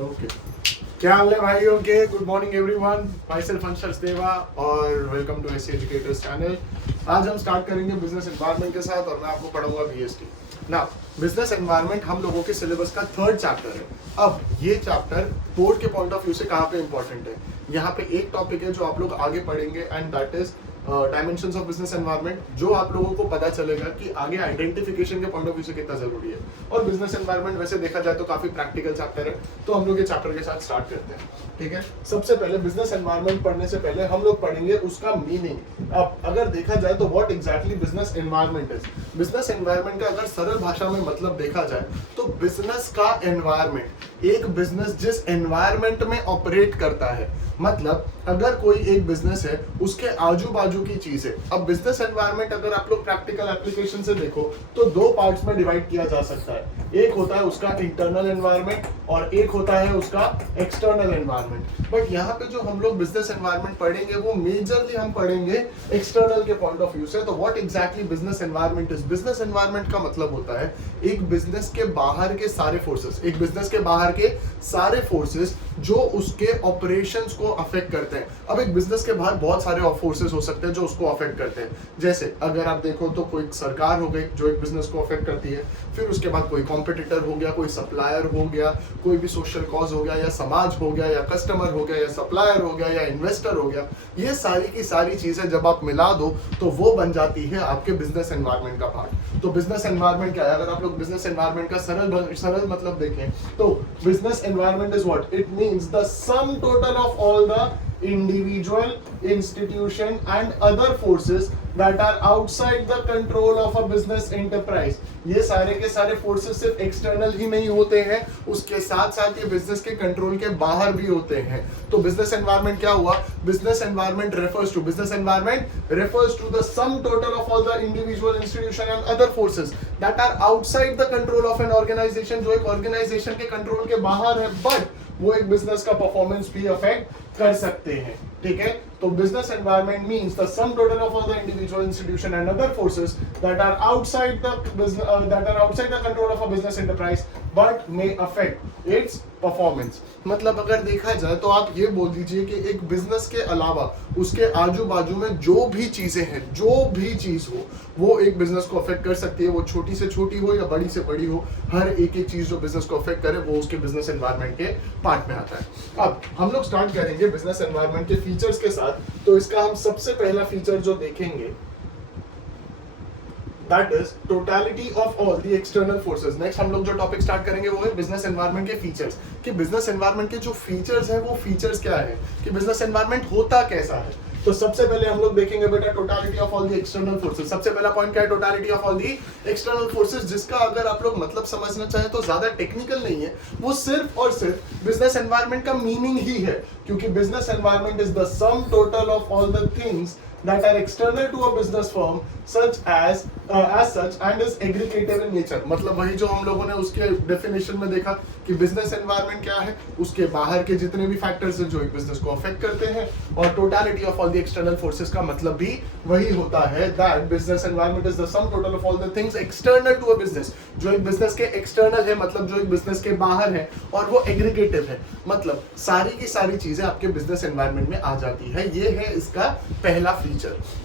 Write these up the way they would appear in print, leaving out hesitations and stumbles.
Okay, क्या हाल है भाइयों के? Good morning everyone, myself Anshal Deva और welcome to SC educators channel. आज हम स्टार्ट करेंगे बिजनेस एनवायरनमेंट के साथ और मैं आपको पढ़ाऊंगा बीएसटी। ना बिजनेस एनवायरनमेंट हम लोगों के सिलेबस का थर्ड चैप्टर है। अब ये चैप्टर बोर्ड के पॉइंट ऑफ व्यू से कहाँ पे इंपॉर्टेंट है? यहाँ पे एक टॉपिक है जो आप लोग आगे पढ़ेंगे and that is dimensions of business environment, जो आप लोगों को पता चलेगा कि आगे आइडेंटिफिकेशन के पॉइंट ऑफ व्यू से कितना जरूरी है। और बिजनेस एनवायरनमेंट वैसे देखा जाए तो काफी प्रैक्टिकल चैप्टर है, तो हम लोग ये चैप्टर के साथ स्टार्ट करते हैं। ठीक है, सबसे पहले बिजनेस एनवायरनमेंट पढ़ने से पहले हम लोग पढ़ेंगे उसका मीनिंग। अब अगर देखा जाए तो what exactly business environment is. Business environment का अगर सरल भाषा में मतलब देखा जाए तो बिजनेस का एनवायरनमेंट, एक बिजनेस जिस एनवायरनमेंट में ऑपरेट करता है, मतलब अगर कोई एक बिजनेस है उसके आजू बाजू की चीज है। अब बिजनेस एनवायरनमेंट अगर आप लोग प्रैक्टिकल एप्लीकेशन से देखो तो दो पार्ट्स में डिवाइड किया जा सकता है। एक होता है उसका इंटरनल एनवायरनमेंट और एक होता है उसका एक्सटर्नल एनवायरनमेंट। बट यहाँ पे जो हम लोग बिजनेस एनवायरनमेंट पढ़ेंगे वो मेजरली हम पढ़ेंगे एक्सटर्नल के पॉइंट ऑफ व्यू से। तो what exactly business environment is? Business environment का मतलब होता है एक बिजनेस के बाहर के सारे फोर्सेस, एक बिजनेस के बाहर के सारे फोर्सेस जो उसके ऑपरेशंस को अफेक्ट करते हैं। अब एक बिजनेस के बाहर बहुत सारे फोर्सेस हो सकते हैं जो उसको अफेक्ट करते हैं। जैसे अगर आप देखो तो कोई सरकार हो गई जो एक बिजनेस को अफेक्ट करती है, फिर उसके बाद कोई कॉम्पिटिटर हो गया, कोई सप्लायर हो गया, कोई भी सोशल कॉज हो गया, या समाज हो गया, या कस्टमर हो गया, या सप्लायर हो गया, या इन्वेस्टर हो गया। ये सारी की सारी चीजें जब आप मिला दो तो वो बन जाती है आपके बिजनेस एनवायरनमेंट का पार्ट। तो बिजनेस एनवायरनमेंट क्या है? अगर आप लोग बिजनेस एनवायरनमेंट का सरल मतलब देखें तो business environment is what it means the sum total of all the individual, institution and other forces that are outside the control of a business enterprise। ये सारे के सारे फोर्सेस सिर्फ एक्सटर्नल ही नहीं होते हैं, उसके साथ साथ ये बिजनेस के कंट्रोल के बाहर भी होते हैं। तो बिजनेस एनवायरनमेंट क्या हुआ? Business environment refers to the sum total of all the individual, institution and other forces that are outside the control of an organization, जो एक ऑर्गेनाइजेशन के कंट्रोल के बाहर है, बट वो एक बिजनेस का परफॉर्मेंस भी अफेक्ट कर सकते हैं। ठीक है, तो business environment means the sum total of all the individual, institution and other forces that are outside the control of a business enterprise but may affect its performance. मतलब अगर देखा जाए तो आप ये बोल दीजिए कि एक बिजनेस के अलावा उसके आजू बाजू में जो भी चीजें हैं, जो भी चीज हो, वो एक बिजनेस को अफेक्ट कर सकती है। वो छोटी से छोटी हो या बड़ी से बड़ी हो, हर एक एक चीज जो बिजनेस को अफेक्ट करे वो उसके बिजनेस एनवायरनमेंट के पार्ट में आता है। अब हम लोग स्टार्ट करेंगे बिजनेस एनवायरनमेंट के फीचर्स के साथ। तो इसका हम सबसे पहला फीचर जो देखेंगे that is totality of all the external forces। Next हम लोग जो टॉपिक स्टार्ट करेंगे वो है बिजनेस एनवायरनमेंट के फीचर्स, कि बिजनेस एनवायरनमेंट के जो फीचर्स हैं वो फीचर्स क्या है, कि बिजनेस एनवायरनमेंट होता कैसा है। तो सबसे पहले हम लोग देखेंगे बेटा totality of all the external forces. सबसे पहला पॉइंट क्या है? Totality of all the external forces, जिसका अगर आप लोग मतलब समझना चाहें तो ज्यादा टेक्निकल नहीं है, वो सिर्फ और सिर्फ बिजनेस एनवायरनमेंट का मीनिंग ही है। क्योंकि business environment is the sum total of all the things that are external to a business firm such as such and is aggregative in nature। मतलब वही जो हम लोगों ने उसके डेफिनेशन में देखा कि बिजनेस एनवायरनमेंट क्या है, उसके बाहर के जितने भी फैक्टर्स हैं जो एक बिजनेस को अफेक्ट करते हैं। और totality of all the external forces का मतलब भी वही होता है, that business environment is the sum total of all the things external to a business. जो एक बिजनेस के एक्सटर्नल है मतलब जो एक बिजनेस के बाहर है, और वो एग्रीगेटिव है मतलब सारी की सारी चीजें आपके बिजनेस एनवायरनमेंट में आ जाती है। ये है इसका पहला फीचर।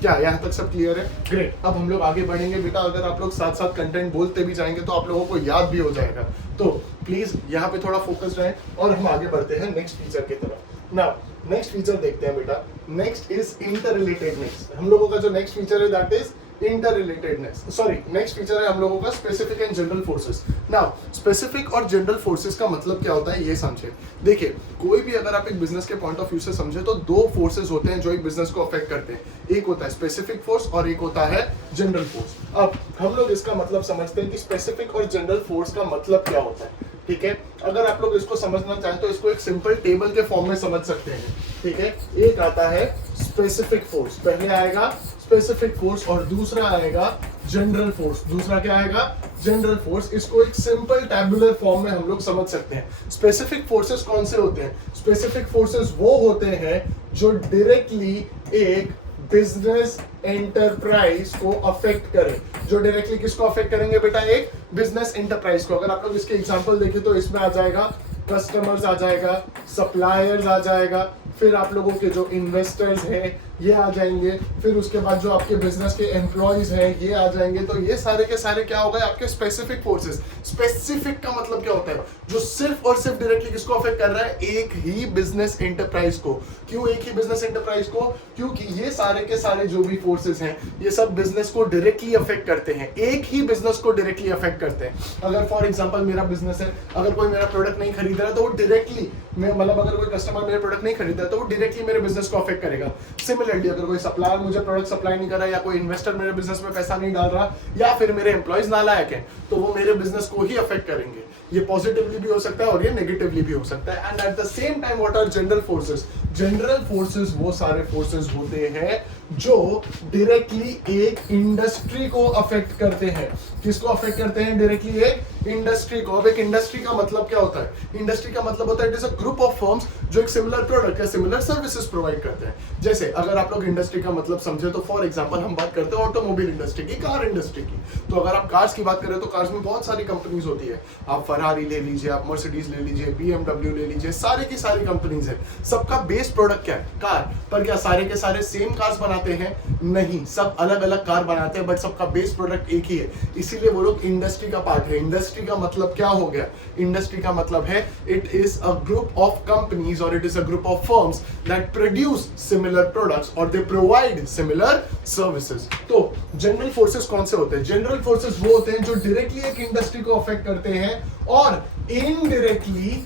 क्या यहाँ तक सब क्लियर है? ग्रेट। अब हम लोग आगे बढ़ेंगे बेटा। अगर आप लोग साथ साथ कंटेंट बोलते भी जाएंगे तो आप लोगों को याद भी हो जाएगा, तो प्लीज यहाँ पे थोड़ा फोकस रहें और हम आगे बढ़ते हैं नेक्स्ट फीचर की तरफ। नाउ नेक्स्ट फीचर देखते हैं बेटा। Next is interrelatedness. हम लोगों का जो नेक्स्ट फीचर है that is interrelatedness. Sorry, next feature है हम लोगों का specific and general forces. Now specific और जनरल फोर्सेस का मतलब क्या होता है ये समझे। देखिए, कोई भी अगर आप एक बिजनेस के पॉइंट ऑफ व्यू से समझे तो दो फोर्सेस होते हैं जो एक बिजनेस को अफेक्ट करते हैं। एक होता है स्पेसिफिक फोर्स और एक होता है जनरल फोर्स। अब हम लोग इसका मतलब समझते हैं कि स्पेसिफिक और जनरल फोर्स का मतलब क्या होता है। ठीक है, अगर आप लोग इसको समझना चाहें तो इसको एक सिंपल टेबल के फॉर्म में समझ सकते हैं। ठीक है, एक आता है स्पेसिफिक फोर्स, पहले आएगा स्पेसिफिक फोर्स और दूसरा आएगा जनरल फोर्स। दूसरा क्या आएगा? General force. इसको एक सिंपल टैबुलर फॉर्म में हम लोग समझ सकते हैं। स्पेसिफिक फोर्सेस कौन से होते हैं? स्पेसिफिक फोर्सेस वो होते हैं जो डायरेक्टली एक बिजनेस एंटरप्राइज को अफेक्ट करे। जो डायरेक्टली किसको अफेक्ट करेंगे बेटा? एक बिजनेस एंटरप्राइज को। अगर आप लोग इसके एग्जांपल देखें तो इसमें आ जाएगा कस्टमर्स आ जाएगा, सप्लायर्स आ जाएगा, फिर आप लोगों के जो इन्वेस्टर्स हैं ये आ जाएंगे, फिर उसके बाद जो आपके बिजनेस के एम्प्लॉयज हैं ये आ जाएंगे। तो ये सारे के सारे क्या हो गए आपके स्पेसिफिक फोर्सेस। स्पेसिफिक का मतलब क्या होता है, जो सिर्फ और सिर्फ डायरेक्टली किसको अफेक्ट कर रहा है, एक ही बिजनेस एंटरप्राइज को। क्यों एक ही बिजनेस एंटरप्राइज को, क्योंकि ये सारे के सारे जो भी फोर्सेस हैं ये सब बिजनेस को डायरेक्टली अफेक्ट करते हैं, एक ही बिजनेस को डायरेक्टली अफेक्ट करते हैं। अगर फॉर एग्जांपल मेरा बिजनेस है, अगर कोई मेरा प्रोडक्ट नहीं खरीद रहा है तो वो डायरेक्टली मतलब अगर कोई कस्टमर मेरे प्रोडक्ट नहीं खरीद रहा है तो वो डायरेक्टली मेरे बिजनेस को अफेक्ट करेगा। सिमिलरली अगर कोई सप्लायर मुझे प्रोडक्ट सप्लाई नहीं कर रहा, या कोई इन्वेस्टर मेरे बिजनेस में पैसा नहीं डाल रहा, या फिर मेरे एम्प्लॉइज नालायक हैं, तो वो मेरे बिजनेस को ही अफेक्ट करेंगे। ये पॉजिटिवली भी हो सकता है और ये नेगेटिवली भी हो सकता है। And at the same time what are general forces, general forces वो सारे फोर्सेस होते हैं जो डायरेक्टली एक इंडस्ट्री को अफेक्ट करते हैं। किसको अफेक्ट करते हैं, डायरेक्टली एक इंडस्ट्री को। अब एक इंडस्ट्री का मतलब क्या होता है, इंडस्ट्री का मतलब होता है it is a group of firms जो एक सिमिलर प्रोडक्ट या सिमिलर सर्विसेज प्रोवाइड करते हैं। जैसे अगर आप लोग इंडस्ट्री का मतलब समझे तो फॉर एग्जांपल हम बात करते हैं ऑटोमोबाइल इंडस्ट्री की, कार इंडस्ट्री की। तो अगर आप कार्स की बात करें तो कार्स में बहुत सारी कंपनीज होती है। आप फरारी ले लीजिए, आप मर्सिडीज ले लीजिए, BMW ले लीजिए, सारे की सारी कंपनीज है। सबका बेस प्रोडक्ट क्या है, कार। पर क्या सारे के सारे सेम कार्स बनाते हैं, नहीं, सब अलग अलग कार बनाते हैं, बट सबका बेस प्रोडक्ट एक ही है। इसीलिए वो लोग इंडस्ट्री का पार्ट है। इंडस्ट्री का मतलब क्या हो गया, इंडस्ट्री का मतलब है it is a group of companies और it is a group of firms that produce similar products और दे प्रोवाइड सिमिलर सर्विसेज। तो जनरल फोर्सेस कौन से होते हैं, जनरल फोर्सेस वो होते हैं जो डायरेक्टली एक इंडस्ट्री को अफेक्ट करते हैं और इनडायरेक्टली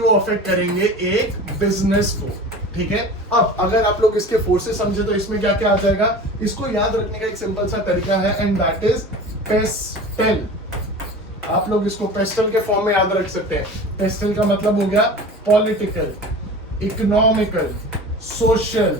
वो अफेक्ट करेंगे एक बिजनेस को। ठीक है, अब अगर आप लोग इसके फोर्सेस समझे तो इसमें क्या क्या आ जाएगा, इसको याद रखने का एक सिंपल सा तरीका है एंड दैट इज पेस्टल। आप लोग इसको पेस्टल के फॉर्म में याद रख सकते हैं। पेस्टल का मतलब हो गया पॉलिटिकल, इकोनॉमिकल, सोशल,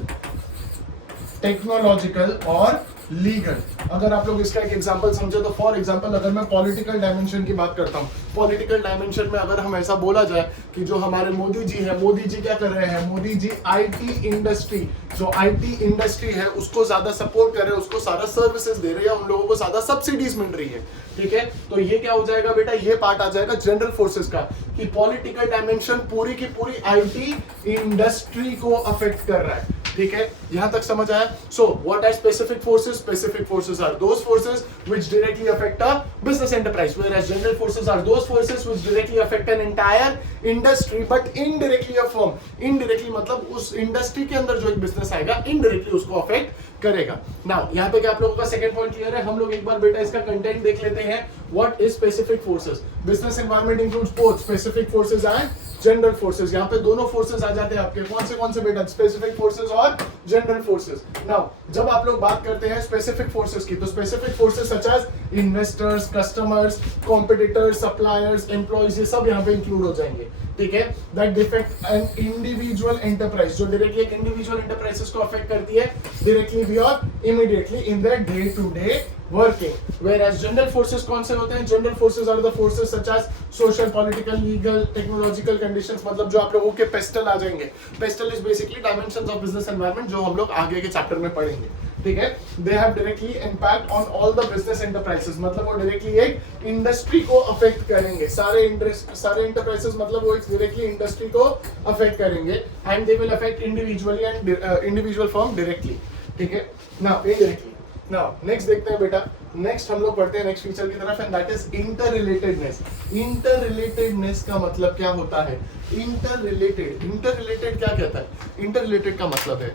टेक्नोलॉजिकल और लीगल। अगर आप लोग इसका एक एग्जांपल समझे तो फॉर एग्जांपल अगर मैं पॉलिटिकल डायमेंशन की बात करता हूं, पॉलिटिकल डायमेंशन में अगर हम ऐसा बोला जाए कि जो हमारे मोदी जी है, मोदी जी क्या कर रहे हैं, मोदी जी आईटी इंडस्ट्री, जो आईटी इंडस्ट्री है उसको ज्यादा सपोर्ट कर रहे हैं, उसको सारा सर्विसेज दे रहे हैं, उन लोगों को ज्यादा सब्सिडीज मिल रही है। ठीक है, तो ये क्या हो जाएगा बेटा, ये पार्ट आ जाएगा जनरल फोर्सेस का कि पॉलिटिकल डायमेंशन पूरी की पूरी आईटी इंडस्ट्री को अफेक्ट कर रहा है। ठीक है, यहां तक समझ आया। So what are specific forces, specific forces are those forces which directly affect a business enterprise, whereas general forces are those forces which directly affect an entire industry but indirectly a firm. Indirectly मतलब उस industry के अंदर जो एक business आएगा indirectly उसको affect करेगा। Now यहां पे क्या आप लोगों का सेकंड पॉइंट क्लियर है। हम लोग एक बार बेटा इसका कंटेंट देख लेते हैं। What is specific forces, business environment includes both specific forces and general forces. यहाँ पे दोनों फोर्सेस आ जाते हैं आपके, कौन से बेटा, स्पेसिफिक फोर्सेस और जनरल फोर्सेस। नाउ जब आप लोग बात करते हैं स्पेसिफिक फोर्सेस की, तो specific forces such as investors, customers, competitors, suppliers, employees, ये सब यहाँ पे इंक्लूड हो जाएंगे। ठीक है, that affect an individual enterprise, जो डायरेक्टली एक इंडिविजुअल एंटरप्राइजेस को अफेक्ट करती है डायरेक्टली भी और immediately in the day to day working, whereas general forces कौन से होते हैं, general forces are the forces such as social, political, legal, technological conditions, मतलब जो आप लोगों के पेस्टल आ जाएंगे। Pastel is basically dimensions of business environment, जो हम लोग आगे के चैप्टर में पढ़ेंगे। ठीक है, they have directly impact on all the business enterprises, मतलब वो डायरेक्टली एक इंडस्ट्री को अफेक्ट करेंगे। सारे एंटरप्राइजेस मतलब वो एक डायरेक्टली इंडस्ट्री को अफेक्ट करेंगे and they will affect individually and individual firm directly. ठीक है, नाउ इनडायरेक्टली। नाउ नेक्स्ट देखते हैं बेटा, नेक्स्ट हम लोग पढ़ते हैं नेक्स्ट फीचर की तरफ एंड दैट इज इंटररिलेटेडनेस। इंटररिलेटेडनेस का मतलब क्या होता है, इंटररिलेटेड क्या कहता है, इंटररिलेटेड का मतलब है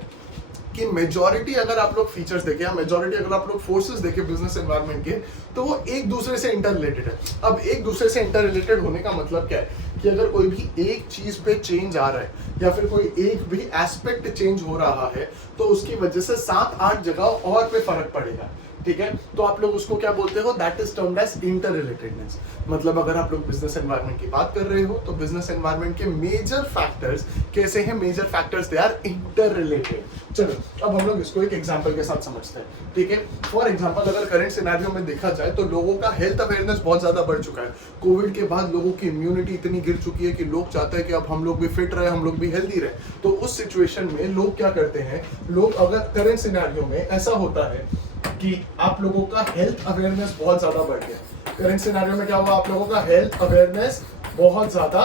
कि मेजॉरिटी अगर आप लोग फीचर्स देखें या मेजॉरिटी अगर आप लोग फोर्सेस देखें बिजनेस एनवायरनमेंट के, तो वो एक दूसरे से इंटररिलेटेड है। अब एक दूसरे से इंटररिलेटेड होने का मतलब क्या है कि अगर कोई भी एक चीज पे चेंज आ रहा है या फिर कोई एक भी एस्पेक्ट चेंज हो रहा है तो उसकी वजह से 7-8 जगह और पे फर्क पड़ेगा। ठीक है, तो आप लोग उसको क्या बोलते हो, दैट इज टर्म्ड एज इंटररिलेटेडनेस। मतलब अगर आप लोग बिजनेस एनवायरनमेंट की बात कर रहे हो तो बिजनेस एनवायरनमेंट के मेजर फैक्टर्स कैसे हैं, major factors they are interrelated. चलो अब हम लोग इसको एक एग्जांपल के साथ समझते हैं। ठीक है, फॉर एग्जांपल अगर करंट सिनेरियो में देखा जाए तो लोगों का हेल्थ अवेयरनेस बहुत ज्यादा बढ़ चुका है। कोविड के बाद लोगों की इम्यूनिटी इतनी गिर चुकी है कि लोग चाहते हैं कि अब हम लोग भी फिट रहे, हम लोग भी हेल्दी रहे। तो उस सिचुएशन में लोग क्या करते हैं, लोग अगर करंट सिनेरियो में ऐसा होता है कि आप लोगों का हेल्थ अवेयरनेस बहुत ज्यादा बढ़ गया। करंट सिनेरियो में क्या हुआ, आप लोगों का हेल्थ अवेयरनेस बहुत ज्यादा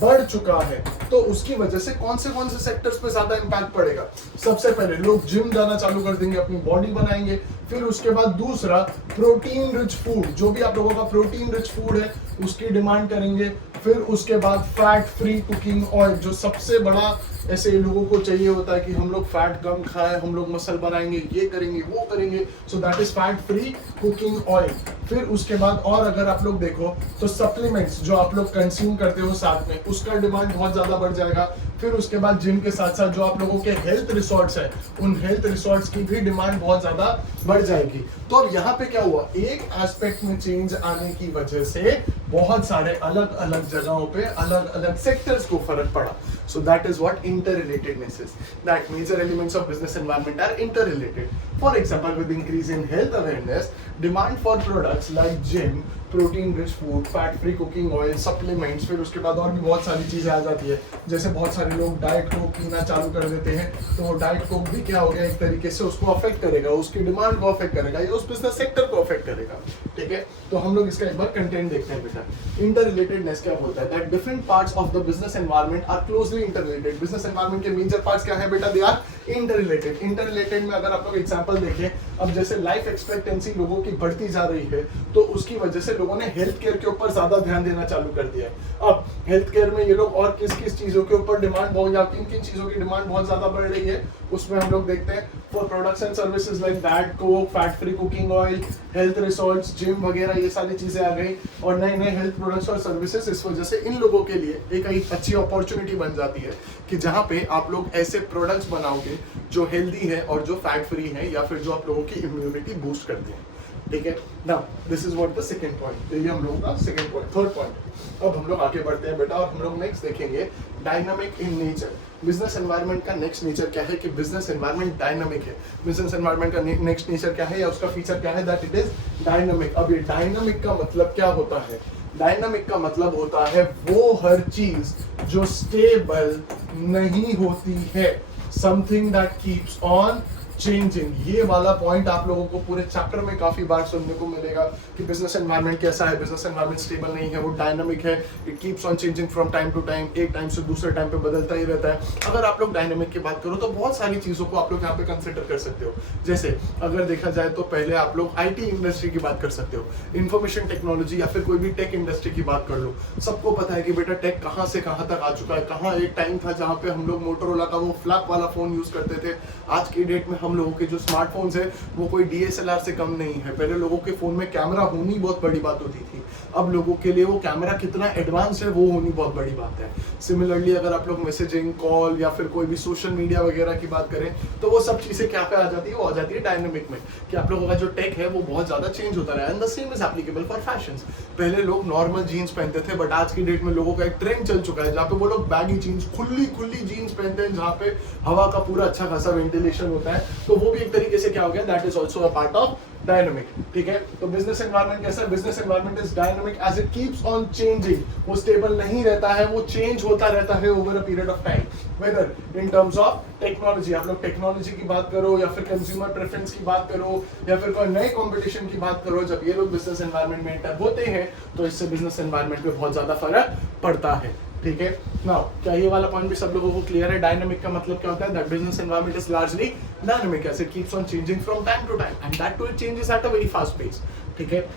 बढ़ चुका है। तो उसकी वजह से कौन से सेक्टर्स पे ज्यादा इंपैक्ट पड़ेगा? सबसे पहले लोग जिम जाना चालू कर देंगे, अपनी बॉडी बनाएंगे। फिर उसके बाद दूसरा, प्रोटीन रिच फूड, जो भी आप लोगों का प्रोटीन रिच फूड है उसकी डिमांड करेंगे। फिर उसके बाद फैट फ्री कुकिंग ऑयल, जो सबसे बड़ा ऐसे लोगों को चाहिए होता है कि हम लोग फैट कम खाएं, हम लोग मसल बनाएंगे, ये करेंगे वो करेंगे, so that is fat free cooking oil. फिर उसके बाद और अगर आप लोग देखो तो सप्लीमेंट्स जो आप लोग कंज्यूम करते हो साथ में, उसका डिमांड बहुत ज्यादा बढ़ जाएगा। फिर उसके बाद जिम के साथ साथ जो आप लोगों के हेल्थ रिसोर्ट्स है, उन हेल्थ रिसोर्ट्स की भी डिमांड बहुत ज्यादा बढ़ जाएगी। तो अब यहाँ पे क्या हुआ, एक एस्पेक्ट में चेंज आने की वजह से बहुत सारे अलग अलग जगहों पे अलग अलग सेक्टर्स को फर्क पड़ा। So that is what interrelatedness is. That major elements of business environment are interrelated. For example, with increase in health awareness, demand for products like gym, protein rich food, fat free cooking oil, supplements, फिर उसके बाद और भी बहुत सारी चीजें आ जाती है। जैसे बहुत सारे लोग डाइट कोक पीना चालू कर देते हैं, तो वो डाइट कोक भी क्या हो गया, एक तरीके से उसको अफेक्ट करेगा, उसकी डिमांड को अफेक्ट करेगा या उस बिजनेस सेक्टर को अफेक्ट करेगा। ठीक है, तो हम लोग इसका एक बार कंटेंट देखते हैं बेटा। इंटररिलेटेडनेस क्या बोलता है, that different parts of the business environment are closely interrelated. Business environment के मेजर पार्ट्स क्या है बेटा, दे आर इंटररिलेटेड। इंटररिलेटेड में अगर आप लोग एग्जांपल देखें, अब जैसे लाइफ एक्सपेक्टेंसी लोगों की बढ़ती जा रही है, तो उसकी वजह से लोगों ने हेल्थ केयर के ऊपर ज्यादा ध्यान देना चालू कर दिया है। अब हेल्थ केयर में ये लोग और किस किस चीजों के ऊपर डिमांड बहुत, या किन किन चीजों की डिमांड बहुत ज्यादा बढ़ रही है, उसमें हम लोग देखते हैं for products and services like diet Coke, fat free cooking oil, health resorts, gym वगैरह, ये सारी चीजें आ गई और नए नए हेल्थ प्रोडक्ट्स और सर्विसेज। इस वजह से इन लोगों के लिए एक अच्छी अपॉर्चुनिटी बन जाती है कि जहां पे आप लोग ऐसे प्रोडक्ट्स बनाओगे जो हेल्दी है और जो फैट फ्री है, या फिर जो आप लोगों की इम्यूनिटी बूस्ट करते हैं। ठीक है, now this is what the second point, ये हम लोगों का सेकंड पॉइंट। थर्ड पॉइंट, अब हम लोग आगे बढ़ते हैं बेटा और हम लोग नेक्स्ट देखेंगे dynamic in nature. Business environment का नेक्स्ट नेचर क्या है कि बिजनेस एनवायरनमेंट डायनामिक है। बिजनेस एनवायरनमेंट का नेक्स्ट नेचर क्या है या उसका फीचर क्या है, दैट इट इज डायनामिक। अब ये डायनामिक का मतलब क्या होता है, डायनामिक का मतलब होता है वो हर चीज जो स्टेबल नहीं होती है, something that keeps on changing. ये वाला पॉइंट आप लोगों को पूरे चैप्टर में काफी बार सुनने को मिलेगा कि बिजनेस एनवायरनमेंट कैसा है, बिजनेस एनवायरनमेंट स्टेबल नहीं है, वो डायनामिक है, it keeps on changing from time to time, एक टाइम से दूसरे टाइम पे बदलता ही रहता है। अगर आप लोग डायनामिक की बात करो तो बहुत सारी चीजों को आप लोग यहाँ पे कंसिडर कर सकते हो। जैसे अगर देखा जाए तो पहले आप लोग आईटी इंडस्ट्री की बात कर सकते हो, इंफॉर्मेशन टेक्नोलॉजी या फिर कोई भी टेक इंडस्ट्री की बात कर लो। सबको पता है कि बेटा टेक कहाँ से कहाँ तक आ चुका है। कहाँ एक टाइम था जहाँ पे हम लोग मोटोरोला का वो फ्लैप वाला फोन यूज करते थे, आज की डेट में हम लोगों के जो स्मार्टफोन्स है वो कोई डीएसएलआर से कम नहीं है। पहले लोगों के फोन में कैमरा होनी बहुत बड़ी बात होती थी, अब लोगों के लिए वो कैमरा कितना एडवांस है वो होनी बहुत बड़ी बात है। सिमिलरली अगर आप लोग मैसेजिंग, कॉल या फिर कोई भी सोशल मीडिया वगैरह की बात करें तो वो सब चीजें क्या पे आ जाती है, वो आ जाती है डायनामिक में, कि आप लोगों का जो टेक है वो बहुत ज्यादा चेंज होता रहा है। And the same is applicable for fashions. पहले लोग नॉर्मल जीन्स पहनते थे, बट आज की डेट में लोगों का एक ट्रेंड चल चुका है जहाँ पे वो लोग बैगी जीन्स, खुली जीन्स पहनते हैं, जहाँ पे हवा का पूरा अच्छा खासा वेंटिलेशन होता है। तो वो भी एक तरीके से क्या हो गया, that is also a part of dynamic. ठीक है, तो बिजनेस एनवायरनमेंट कैसा है, business environment is dynamic as it keeps on changing. वो स्टेबल नहीं रहता है, वो चेंज होता रहता है over a period of time. Whether in terms of technology, आप लोग टेक्नोलॉजी की बात करो या फिर कंज्यूमर प्रेफरेंस की बात करो या फिर कोई नए कंपटीशन की बात करो, जब ये लोग बिजनेस एनवायरनमेंट में एंटर होते हैं तो इससे बिजनेस एनवायरनमेंट में बहुत ज्यादा फर्क पड़ता है। ठीक है, नाउ क्या ये वाला पॉइंट भी सब लोगों को क्लियर है? डायनामिक का मतलब क्या होता है, that business environment is largely dynamic as it keeps on changing from time to time and that too it changes at a very fast pace. ठीक है,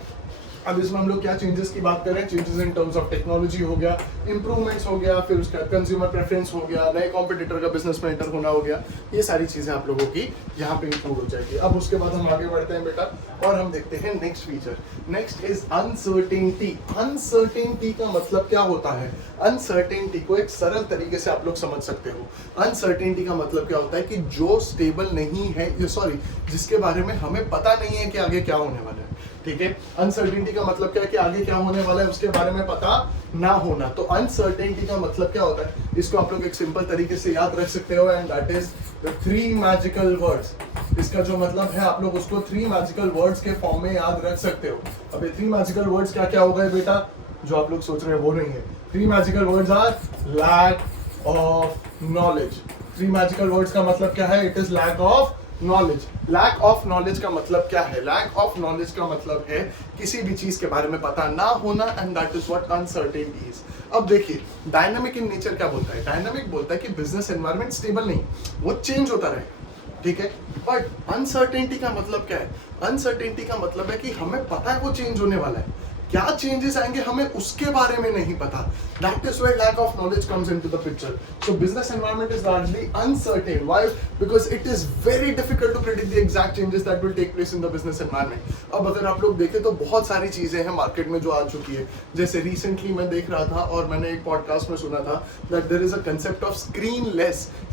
अब इसमें हम लोग क्या चेंजेस की बात करें, changes in terms of technology हो गया, इंप्रूवमेंट्स हो गया, फिर उसका कंज्यूमर प्रेफरेंस हो गया, नए कॉम्पिटिटर का बिजनेस में एंटर होना हो गया, ये सारी चीजें आप लोगों की यहाँ पे इंक्लूड हो जाएगी। अब उसके बाद हम आगे बढ़ते हैं बेटा और हम देखते हैं next feature. Next is uncertainty. Uncertainty का मतलब क्या होता है? अनसर्टेनिटी को एक सरल तरीके से आप लोग समझ सकते हो। अनसर्टेनिटी का मतलब क्या होता है कि जो स्टेबल नहीं है, जिसके बारे में हमें पता नहीं है कि आगे क्या होने वाला है। ठीक है, अनसर्टेनिटी का मतलब क्या है कि आगे क्या होने वाला है उसके बारे में पता ना होना। तो अनसर्टेनिटी का मतलब क्या होता है, इसको आप लोग एक सिंपल तरीके से याद रख सकते हो, and that is the 3 magical words. इसका जो मतलब है आप लोग उसको 3 मैजिकल वर्ड्स के फॉर्म में याद रख सकते हो। अब ये 3 मैजिकल वर्ड्स क्या क्या हो गए बेटा, जो आप लोग सोच रहे हैं वो नहीं है। 3 magical words are lack of knowledge. 3 magical words का मतलब क्या है, it is lack of knowledge. Lack of knowledge का मतलब क्या है? लैक ऑफ नॉलेज का मतलब है किसी भी चीज के बारे में पता ना होना, and that is what uncertainty is. अब देखिए, डायनामिक इन नेचर क्या बोलता है? डायनामिक बोलता है कि बिजनेस एनवायरनमेंट स्टेबल नहीं, वो चेंज होता रहेगा, ठीक है। बट अनसर्टेनिटी का मतलब क्या है? अनसर्टेनिटी का मतलब है कि हमें पता है वो चेंज होने वाला है, क्या चेंजेस आएंगे हमें उसके बारे में नहीं पता। That is where lack of knowledge comes into the picture. So business environment is largely uncertain. Why? Because it is very difficult to predict the exact changes that will take place in the business environment. अब अगर आप लोग देखें तो बहुत सारी चीजें हैं मार्केट में जो आ चुकी है। जैसे रिसेंटली मैं देख रहा था और मैंने एक पॉडकास्ट में सुना था that there is a concept of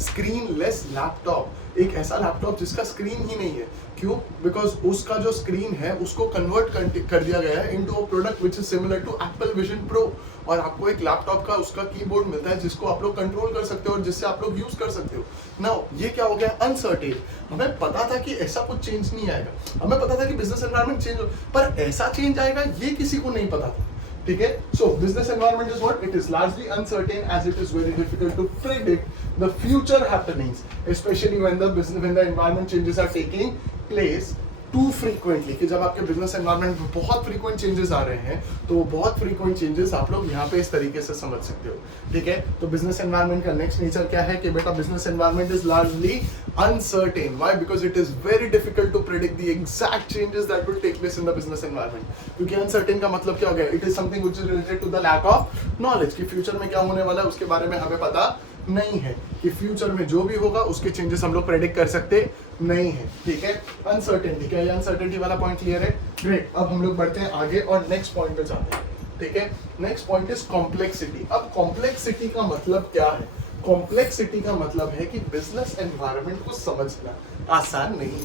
screenless laptop. एक ऐसा लैपटॉप जिसका स्क्रीन ही नहीं है। क्यों? बिकॉज उसका जो स्क्रीन है उसको कन्वर्ट कर दिया गया है into a product which is similar to Apple Vision Pro, और आपको एक लैपटॉप का उसका कीबोर्ड मिलता है जिसको आप लोग कंट्रोल कर सकते हो और जिससे आप लोग यूज कर सकते हो। नाउ ये क्या हो गया? अनसर्टेन। हमें पता था कि ऐसा कुछ चेंज नहीं आएगा, हमें पता था कि बिजनेस एनवायरनमेंट चेंज हो, पर ऐसा चेंज आएगा ये किसी को नहीं पता था, ठीक है। So business environment is what? It is largely uncertain as it is very difficult to predict the future happenings, especially when the environment changes are taking place too frequently. कि जब आपके बिजनेस एनवायरनमेंट में बहुत frequent changes आ रहे हैं तो वो बहुत फ्रीक्वेंट चेंजेस आप लोग यहाँ पे इस तरीके से समझ सकते हो, ठीक है। तो बिजनेस एनवायरनमेंट का नेक्स्ट नेचर क्या है कि बेटा business environment is largely uncertain. Why? Because it is very difficult to predict the exact changes that will take place in the business environment. क्योंकि अनसर्टेन का मतलब क्या हो गया? It is something which is related to the lack of knowledge, कि future में क्या होने वाला है उसके बारे में हमें पता नहीं है, कि फ्यूचर में जो भी होगा उसके चेंजेस हम लोग प्रेडिक्ट कर सकते नहीं है, ठीक है। अनसर्टेनिटी, क्या ये अनसर्टेनिटी वाला पॉइंट क्लियर है? ग्रेट। अब हम लोग बढ़ते हैं आगे और नेक्स्ट पॉइंट पे जाते हैं, ठीक है। Next point is complexity. अब कॉम्प्लेक्सिटी का मतलब क्या है? कॉम्प्लेक्सिटी का मतलब है कि बिजनेस एनवायरनमेंट को समझना आसान नहीं।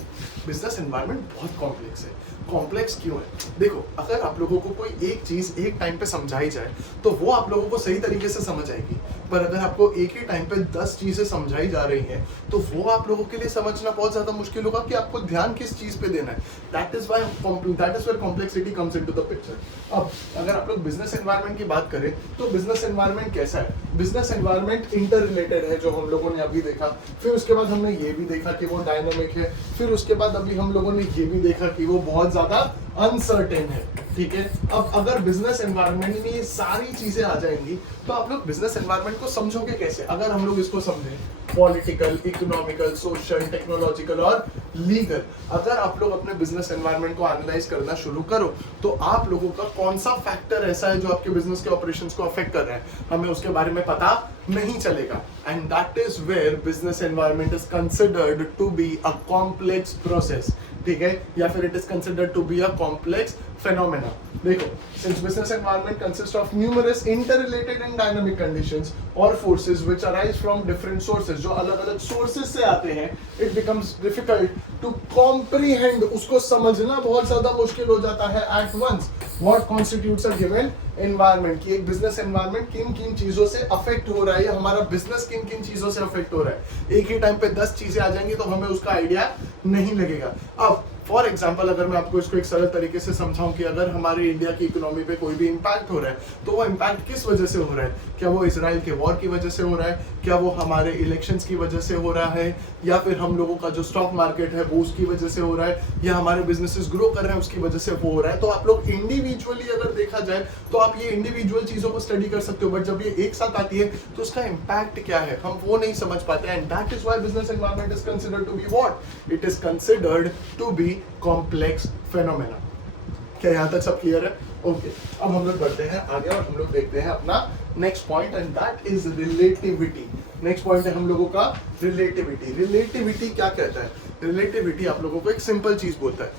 बिजनेस एनवायरनमेंट बहुत कॉम्प्लेक्स है। कॉम्प्लेक्स क्यों है? देखो, अगर आप लोगों को कोई एक चीज एक टाइम पे समझाई जाए तो वो आप लोगों को सही तरीके से समझ आएगी, पर अगर आपको एक ही टाइम पे 10 चीजें समझाई जा रही हैं तो वो आप लोगों के लिए समझना बहुत ज्यादा मुश्किल होगा कि आपको ध्यान किस चीज पे देना है। That is where complexity comes into the picture. अब अगर आप लोग बिजनेस एनवायरनमेंट की बात करें तो बिजनेस एनवायरनमेंट कैसा है? बिजनेस एनवायरनमेंट इंटर रिलेटेड है, जो हम लोगों ने अभी देखा। फिर उसके बाद हमने ये भी देखा कि वो डायनामिक है। फिर उसके बाद अभी हम लोगों ने ये भी देखा कि वो बहुत ज्यादा अनसर्टेन है, ठीक है। अब अगर बिजनेस एनवायरनमेंट में ये सारी चीजें आ जाएंगी तो आप लोग बिजनेस एनवायरनमेंट को समझोगे कैसे? अगर हम लोग इसको समझें पॉलिटिकल, इकोनॉमिकल, सोशल, टेक्नोलॉजिकल और लीगल, अगर आप लोग अपने बिजनेस एनवायरनमेंट को एनालाइज करना शुरू करो तो आप लोगों का कौन सा फैक्टर ऐसा है जो आपके बिजनेस के ऑपरेशंस को अफेक्ट कर रहा है, हमें उसके बारे में पता नहीं चलेगा। And that is where business environment is considered to be a complex process, ठीक है, या फिर it is considered to be a complex phenomena. देखो, since business environment consist of numerous interrelated and dynamic conditions और forces which arise from different sources, जो अलग-अलग sources से आते हैं, it becomes difficult to comprehend, उसको समझना बहुत ज्यादा मुश्किल हो जाता है at once what constitutes a given environment, की एक बिजनेस एनवायरनमेंट किन किन चीजों से अफेक्ट हो रहा है, या हमारा बिजनेस किन किन चीजों से अफेक्ट हो रहा है। एक ही टाइम पे 10 चीजें आ जाएंगी तो हमें उसका आइडिया नहीं लगेगा। अब फॉर एग्जाम्पल अगर मैं आपको इसको एक सरल तरीके से समझाऊं कि अगर हमारे इंडिया की इकोनॉमी पे कोई भी इम्पैक्ट हो रहा है तो वो इम्पैक्ट किस वजह से हो रहा है? क्या वो इजराइल के वॉर की वजह से हो रहा है? क्या वो हमारे इलेक्शंस की वजह से हो रहा है? या फिर हम लोगों का जो स्टॉक मार्केट है वो उसकी वजह से हो रहा है? या हमारे बिजनेसेस ग्रो कर रहे हैं उसकी वजह से वो हो रहा है? तो आप लोग इंडिविजुअली अगर देखा जाए तो आप ये इंडिविजुअल चीजों को स्टडी कर सकते हो, बट जब ये एक साथ आती है तो उसका इम्पैक्ट क्या है हम वो नहीं समझ पाते। And that is why business environment is considered to be what? It is considered to be complex phenomena. क्या यहाँ तक सब क्लियर है? ओके, अब हम लोग बढ़ते हैं आगे और हम लोग देखते हैं अपना next point, and that is relativity. Next point है हम लोगों का रिलेटिविटी। रिलेटिविटी क्या कहता है? रिलेटिविटी आप लोगों को एक सिंपल चीज बोलता है,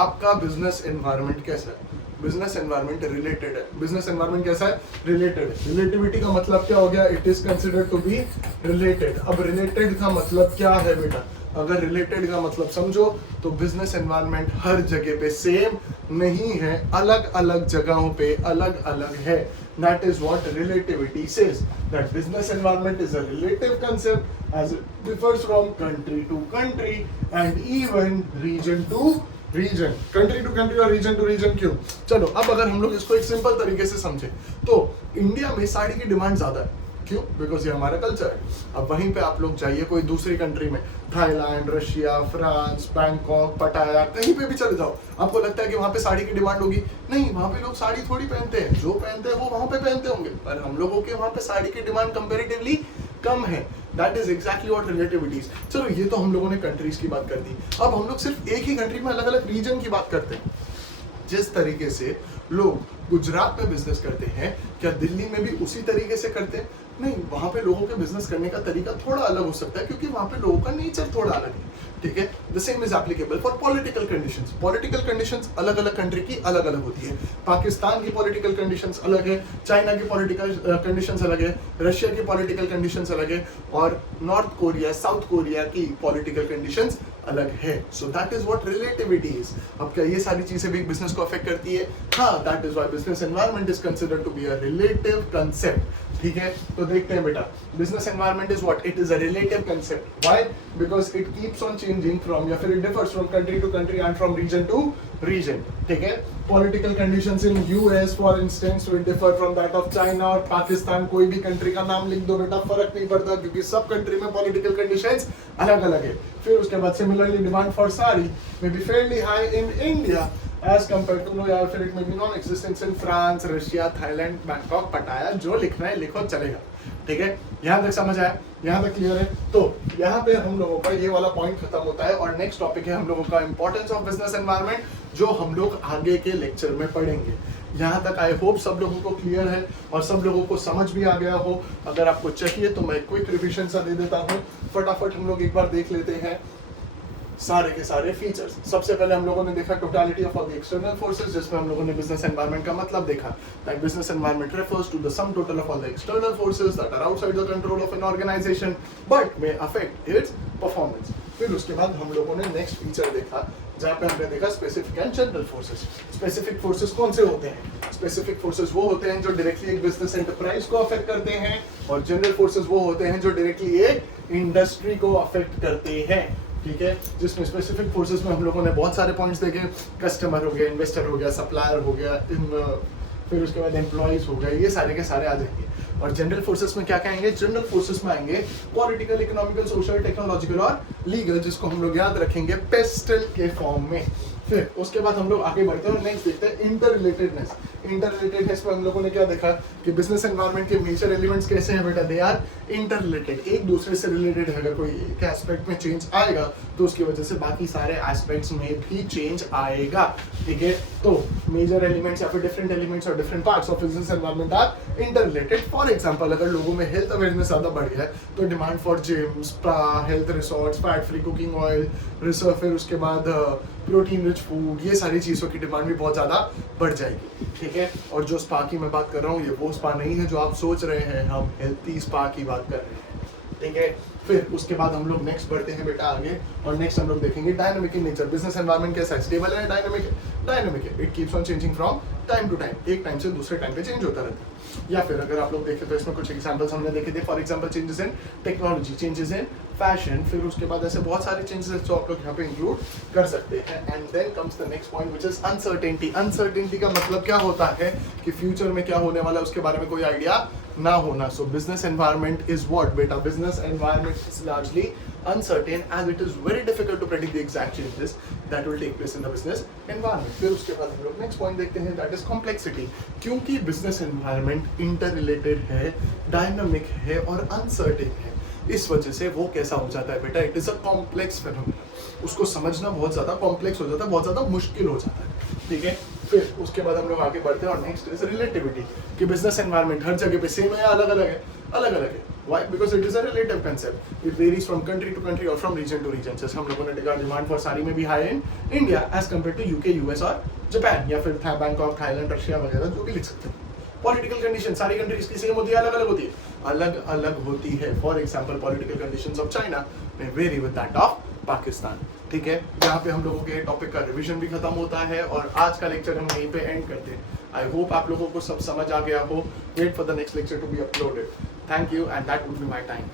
आपका बिजनेस एनवायरनमेंट कैसा है? बिजनेस एनवायरनमेंट रिलेटेड है। बिजनेस एनवायरनमेंट कैसा है? रिलेटेड। रिलेटिविटी का मतलब क्या हो गया? It is considered to be related. अब रिलेटेड का मतलब क्या है बेटा? अगर रिलेटेड का मतलब समझो तो बिजनेस एनवायरनमेंट हर जगह पे सेम नहीं है, अलग अलग जगहों पे अलग अलग है। That is what relativity says, that business environment is a relative concept as it differs from country to country and even region to region. Country to country और रीजन टू रीजन क्यों? चलो अब अगर हम लोग इसको एक सिंपल तरीके से समझे तो इंडिया में साड़ी की डिमांड ज्यादा है, क्यों? बिकॉज ये हमारा कल्चर है। अब वहीं पे आप लोग जाइए कोई दूसरी कंट्री में, थाईलैंड, रशिया, फ्रांस, बैंकॉक, पटाया, कहीं पे भी चले जाओ, आपको लगता है कि वहाँ पे साड़ी की डिमांड होगी? नहीं, वहाँ पे लोग साड़ी थोड़ी पहनते हैं, जो पहनते हैं वो वहाँ पे पहनते होंगे, पर हम लोगों के वहाँ पे साड़ी की डिमांड कंपेरेटिवली कम है। That is exactly what relativity is. चलो ये तो हम लोगों ने कंट्रीज की बात कर दी, अब हम लोग सिर्फ एक ही कंट्री में अलग अलग रीजन की बात करते हैं। जिस तरीके से लोग गुजरात में बिजनेस करते हैं, क्या दिल्ली में भी उसी तरीके से करते हैं? नहीं, वहां पे लोगों के बिजनेस करने का तरीका थोड़ा अलग हो सकता है, क्योंकि वहां पे लोगों का नेचर थोड़ा अलग है। ठीक है, the same is applicable for political conditions. Political conditions अलग अलग कंट्री की अलग अलग होती है। पाकिस्तान की पॉलिटिकल कंडीशंस अलग है, चाइना की पॉलिटिकल कंडीशंस अलग है, रशिया की पॉलिटिकल कंडीशंस अलग है, और नॉर्थ कोरिया, साउथ कोरिया की पॉलिटिकल कंडीशंस अलग है। So that is what relativity is. अब क्या ये सारी चीजें भी बिजनेस को अफेक्ट करती है? हाँ, that is why business environment is considered to be a relative concept. ठीक है, तो देखते हैं बेटा, business environment is what? It is a relative concept. Why? Because it keeps on changing from, या फिर it differs from country to country and from region to region. ठीक है, political conditions in US for instance will differ from that of China और पाकिस्तान। कोई भी country का नाम लिख दो बेटा, फर्क नहीं पड़ता, क्योंकि सब कंट्री में पॉलिटिकल कंडीशंस अलग अलग है। फिर उसके बाद similarly demand for sari may be fairly high in India as compared to, या फिर it may be non-existent in France, Russia, Thailand, Bangkok, पटाया, जो लिखना है लिखो, चलेगा। ठीक है, यहाँ तक समझ आया? यहाँ तक क्लियर है? तो यहाँ पे हम लोगों का ये वाला पॉइंट खत्म होता है, और नेक्स्ट टॉपिक है हम लोगों का इंपॉर्टेंस ऑफ बिजनेस एनवायरनमेंट, जो हम लोग आगे के लेक्चर में पढ़ेंगे। यहाँ तक आई होप सब लोगों को क्लियर है और सब लोगों को समझ भी आ गया हो। अगर आपको चाहिए तो मैं क्विक रिविजन सा दे देता हूँ, फटाफट हम लोग एक बार देख लेते हैं सारे के सारे फीचर्स। सबसे पहले हम लोगों ने देखा totality of all the external forces, जिसमें हम लोगों ने बिजनेस एनवायरनमेंट का मतलब देखा। That business environment refers to the sum total of all the external forces that are outside the control of an organization but may affect its performance. फिर उसके बाद हम लोगों ने नेक्स्ट फीचर देखा, जहाँ पे हमने देखा specific and general forces. Specific forces कौन से होते हैं? स्पेसिफिक फोर्सेस वो होते हैं जो डायरेक्टली एक बिजनेस एंटरप्राइज को अफेक्ट करते हैं, और जनरल फोर्सेस वो होते हैं जो डायरेक्टली एक इंडस्ट्री को अफेक्ट करते हैं। ठीक है, जिसमें स्पेसिफिक फोर्सेस में हम लोगों ने बहुत सारे पॉइंट्स देखे, कस्टमर हो गया, इन्वेस्टर हो गया, सप्लायर हो गया, फिर उसके बाद एम्प्लॉइज हो गए, ये सारे के सारे आ जाएंगे। और जनरल फोर्सेस में क्या कहेंगे? जनरल फोर्सेस में आएंगे पॉलिटिकल, इकोनॉमिकल, सोशल, टेक्नोलॉजिकल और लीगल, जिसको हम लोग याद रखेंगे पेस्टल के फॉर्म में। फिर उसके बाद हम लोग आगे बढ़ते हैं और नेक्स्ट देखते हैं इंटर रिलेटेडनेस। इंटर रिलेटेडनेस में हम लोगों ने क्या देखा कि बिजनेस एनवायरनमेंट के मेजर एलिमेंट्स कैसे हैं बेटा? दे आर इंटर रिलेटेड, एक दूसरे से रिलेटेड है। अगर कोई एक एस्पेक्ट में चेंज आएगा तो उसकी वजह से बाकी सारे एस्पेक्ट्स में भी चेंज आएगा। ठीक है, तो मेजर एलिमेंट्स या फिर डिफरेंट एलिमेंट्स और different parts of business environment are interrelated. For example, अगर लोगों में हेल्थ अवेयरनेस ज्यादा बढ़ गया है तो demand for gym, spa, health resorts, fat free cooking oil, फिर उसके बाद प्रोटीन रिच फूड, ये सारी चीज़ों की डिमांड भी बहुत ज़्यादा बढ़ जाएगी। ठीक है, और जो स्पा की मैं बात कर रहा हूँ ये वो स्पा नहीं है जो आप सोच रहे हैं, हम हेल्थी स्पा की बात कर रहे हैं। ठीक है, फिर उसके बाद हम लोग नेक्स्ट बढ़ते हैं बेटा आगे, और नेक्स्ट हम लोग देखेंगे dynamic in nature. Business environment कैसा है? स्टेबल है, डायनामिक है? डायनामिक है, it keeps on changing from time to time, एक टाइम से दूसरे टाइम पे चेंज होता रहता है। या फिर अगर आप लोग देखें तो इसमें कुछ एग्जांपल्स हमने देखे थे। For example changes in technology, changes in fashion, फिर उसके बाद ऐसे बहुत सारे चेंजेस जो आप लोग यहाँ पे इंक्लूड कर सकते हैं। And then comes the next point which is uncertainty. Uncertainty का मतलब क्या होता है कि फ्यूचर में क्या होने वाला है उसके बारे में कोई आइडिया ना होना। So business environment is what बेटा? Business environment is largely uncertain as it is very difficult to predict the exact changes that will take place in the business environment. फिर उसके बाद हम लोग नेक्स्ट पॉइंट देखते हैं, that is complexity। क्योंकि business environment inter related है, dynamic है और अनसर्टेन है, इस वजह से वो कैसा हो जाता है बेटा? It is a complex phenomenon. उसको समझना बहुत ज्यादा कॉम्प्लेक्स हो जाता है, बहुत ज्यादा मुश्किल हो जाता है। ठीक है, फिर उसके बाद हम लोग आगे बढ़ते हैं और नेक्स्ट इज रिलेटिविटी, कि बिजनेस एनवायरनमेंट हर जगह पे सेम है या अलग अलग है? अलग अलग है। Why? Because it is a relative concept. It varies from country to country or from region to region. जैसे हम लोगों ने देखा डिमांड फॉर साड़ी में भी high in India as compare to UK, US और जापान, या फिर बैंकॉक, थाईलैंड, रशिया वगैरह, जो भी लिख सकते हैं। पॉलिटिकल कंडीशन सारी कंट्रीज की सेम होती है, अलग अलग होती है? अलग अलग होती है। For example political conditions of China में very with that of Pakistan. ठीक है, यहाँ पे हम लोगों के टॉपिक का रिवीजन भी खत्म होता है और आज का लेक्चर हम यहीं पे एंड करते हैं। आई होप आप लोगों को सब समझ आ गया हो। Wait for the next lecture to be uploaded. Thank you, and that would be my time.